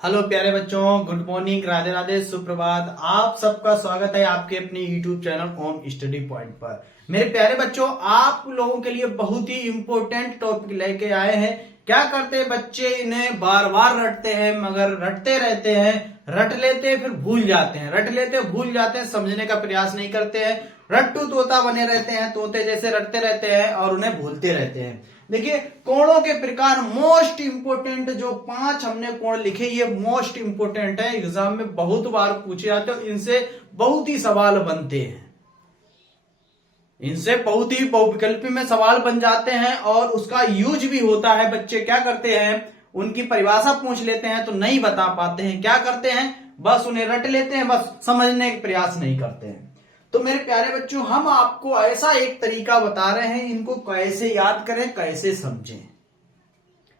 Hello प्यारे बच्चों, good morning, Radhe Radhe, सुप्रभात। आप सबका स्वागत है आपके अपने YouTube channel home study point पर। मेरे प्यारे बच्चों, आप लोगों के लिए बहुत ही इंपॉर्टेंट टॉपिक लेके आए हैं। क्या करते हैं बच्चे, इन्हें बार बार रटते हैं मगर रटते रहते हैं, रट लेते हैं फिर भूल जाते हैं, रट लेते हैं भूल जाते हैं, समझने का प्रयास नहीं करते हैं, रट्टू तोता बने रहते हैं, तोते जैसे रटते रहते हैं और उन्हें भूलते रहते हैं। देखिए, कोणों के प्रकार मोस्ट इंपोर्टेंट जो 5 हमने कोण लिखे, ये मोस्ट इंपोर्टेंट है, एग्जाम में बहुत बार पूछे जाते हैं, इनसे बहुत ही सवाल बनते हैं, इनसे बहुत ही बहुविकल्पी में सवाल बन जाते हैं और उसका यूज भी होता है। बच्चे क्या करते हैं, उनकी परिभाषा पूछ लेते हैं तो नहीं बता पाते हैं, क्या करते हैं, बस उन्हें रट लेते हैं, बस समझने का प्रयास नहीं करते हैं। तो मेरे प्यारे बच्चों, हम आपको ऐसा एक तरीका बता रहे हैं, इनको कैसे याद करें, कैसे समझें,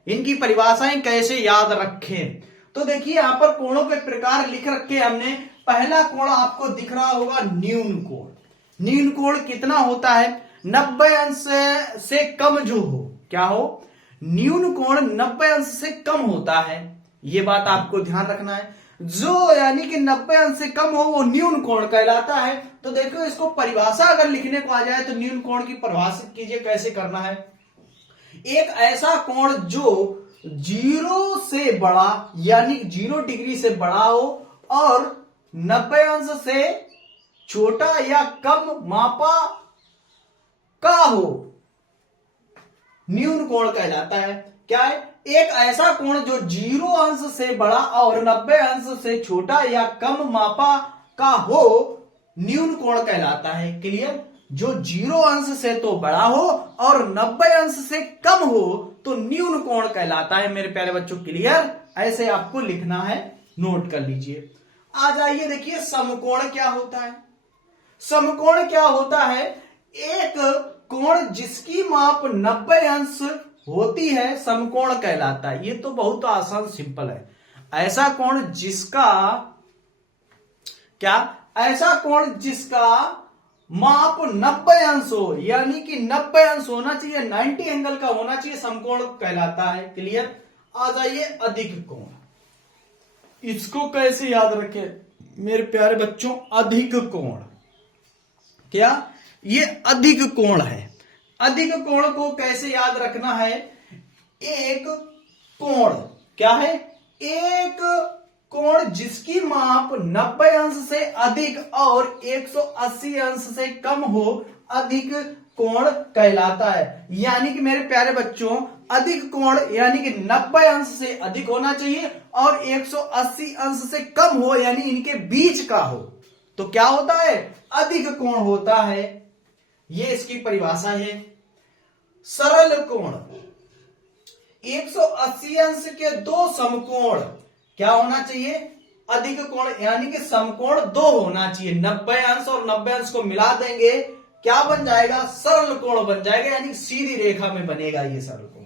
इनकी परिभाषाएं कैसे याद रखें। तो देखिए, यहां पर कोणों के प्रकार लिख रखे हमने। पहला कोण आपको दिख रहा होगा न्यून कोण। न्यून कोण कितना होता है, 90 अंश से कम जो हो, क्या हो, न्यून कोण 90 अंश से कम होता है, ये बात आपको ध्यान रखना है। जो यानी कि 90 अंश से कम हो वो न्यून कोण कहलाता है। तो देखो, इसको परिभाषा अगर लिखने को आ जाए तो न्यून कोण की परिभाषित कीजिए, कैसे करना है। एक ऐसा कोण जो 0 से बड़ा यानी 0 डिग्री से बड़ा हो और 90 अंश से छोटा या कम मापा का हो, न्यून कोण कहलाता है। क्या है, एक ऐसा कोण जो 0 अंश से बड़ा और 90 अंश से छोटा या कम मापा का हो, न्यून कोण कहलाता है। क्लियर, जो 0 अंश से तो बड़ा हो और 90 अंश से कम हो तो न्यून कोण कहलाता है। मेरे प्यारे बच्चों, क्लियर, ऐसे आपको लिखना है, नोट कर लीजिए। आ जाइए, देखिए समकोण क्या होता है। समकोण क्या होता है, एक कोण जिसकी माप 90 अंश होती है समकोण कहलाता है। ये तो बहुत आसान सिंपल है। ऐसा कोण जिसका क्या, ऐसा कोण जिसका माप 90 अंश हो, यानी कि 90 अंश होना चाहिए, 90 एंगल का होना चाहिए, समकोण कहलाता है। क्लियर। आ जाइए अधिक कोण। इसको कैसे याद रखें मेरे प्यारे बच्चों, अधिक कोण, क्या, ये अधिक कोण है। अधिक कोण को कैसे याद रखना है, एक कोण, क्या है, एक कोण जिसकी माप 90 अंश से अधिक और 180 अंश से कम हो, अधिक कोण कहलाता है। यानी कि मेरे प्यारे बच्चों, अधिक कोण यानी कि 90 अंश से अधिक होना चाहिए और 180 अंश से कम हो, यानी इनके बीच का हो, तो क्या होता है, अधिक कोण होता है। ये इसकी परिभाषा है। सरल कोण, 180 अंश के दो समकोण क्या होना चाहिए, अधिक कोण, यानी कि समकोण 2 होना चाहिए। 90 अंश और 90 अंश को मिला देंगे, क्या बन जाएगा, सरल कोण बन जाएगा, यानी सीधी रेखा में बनेगा। ये सरल कोण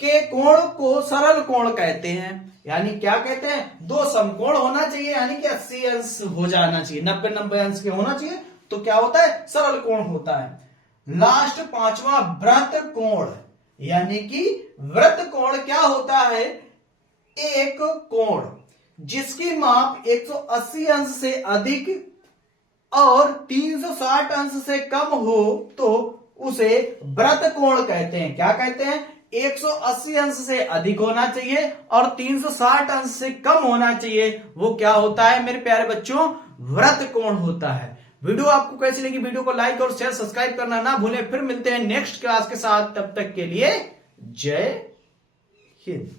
के कोण को सरल कोण कहते हैं। यानी क्या कहते हैं, 2 समकोण होना चाहिए, यानी कि 80 अंश हो जाना चाहिए, 90 अंश के होना चाहिए, तो क्या होता है, सरल कोण होता है। लास्ट 5वां वृत्त कोण, यानी कि वृत्त कोण क्या होता है, एक कोण जिसकी माप 180 अंश से अधिक और 360 अंश से कम हो तो उसे वृत्त कोण कहते हैं। क्या कहते हैं, 180 अंश से अधिक होना चाहिए और 360 अंश से कम होना चाहिए, वो क्या होता है मेरे प्यारे बच्चों, वृत्त कोण होता है। वीडियो आपको कैसी लगी, वीडियो को लाइक और शेयर सब्सक्राइब करना ना भूलें। फिर मिलते हैं नेक्स्ट क्लास के साथ, तब तक के लिए जय हिंद।